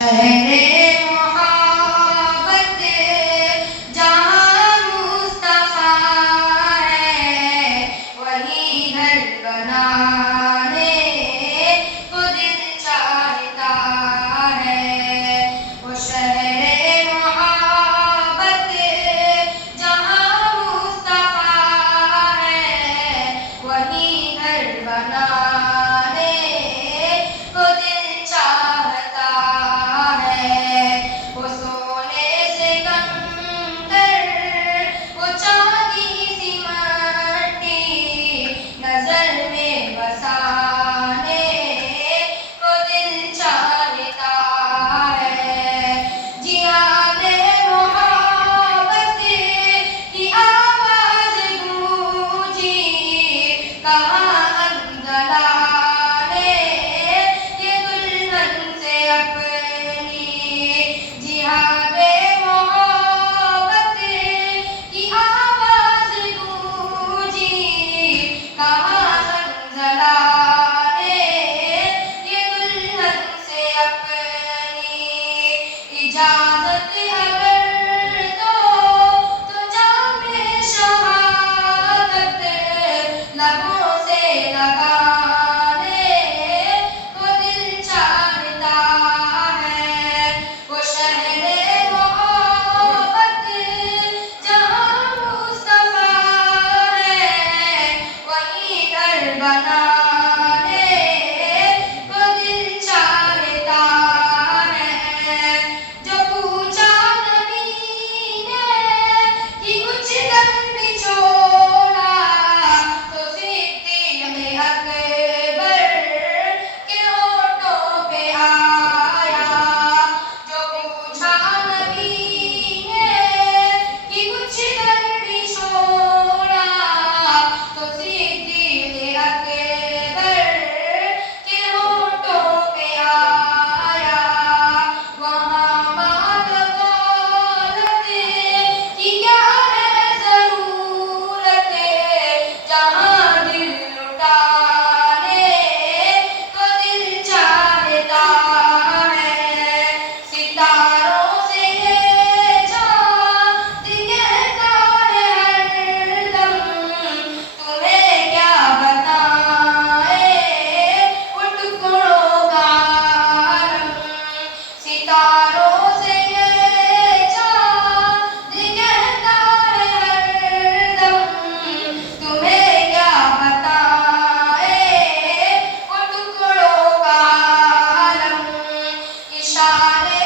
شہر محبت جہاں مصطفیٰ ہے، وہی گھر بنانے کو دل چاہتا ہے۔ وہ شہر محبت جہاں مصطفیٰ ہے، وہی گھر بنانے کو دل چاہتا ہے۔ وہ سونے سے کمتر، وہ چاندی سی مٹی، نظر میں بسانے کو دل چاہتا ہے۔ جہاد محبت کی آواز گونجی، کہاں انزلا نے یہ دلہن سے اپنی۔ جہاد محبت کی آواز گونجی، کہاں انزلا نے یہ دلہن سے اپنی۔ اجازت اگر تو جام شہادت لبوں سے لگانے کو دل چاہتا ہے۔ وہ شہر محبت جہاں مصطفیٰ ہے، وہی گھر بنانے کو دل چاہتا ہے۔ جو پوچھا نبی نے کہ کچھ کر بھی چھوڑا، تو صدیق اکبر کے ہونٹوں پہ آیا۔ جو پوچھا نبی نے کہ کچھ کر بھی چھوڑا، تو صدیق اکبر کے ہونٹوں پہ آیا۔ وہاں مال دولت کی کیا ہے ضرورت، جہاں دل لٹانے کو دل چاہتا ہے۔ ستاروں سے یہ چاند کہتا ہے ہر دم، تمہیں کیا بتائیں وہ ٹکڑوں کا عالم۔ ستاروں سے یہ چاند کہتا ہے ہر دم، تمہیں کیا بتائیں وہ ٹکڑوں کا عالم۔ اشارے